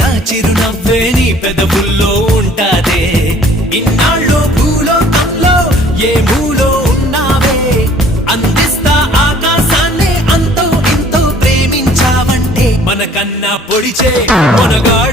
నా చిరునవ్వే నీ పెదవుల్లో ఉంటాదే. ఇన్నాళ్ళు భూలోకంలో ఏ మూలో ఉన్నావే, అందిస్తా ఆకాశాన్ని అంతో ఇంతో ప్రేమించావంటే. మనకన్నా పొడిచే మనగాడు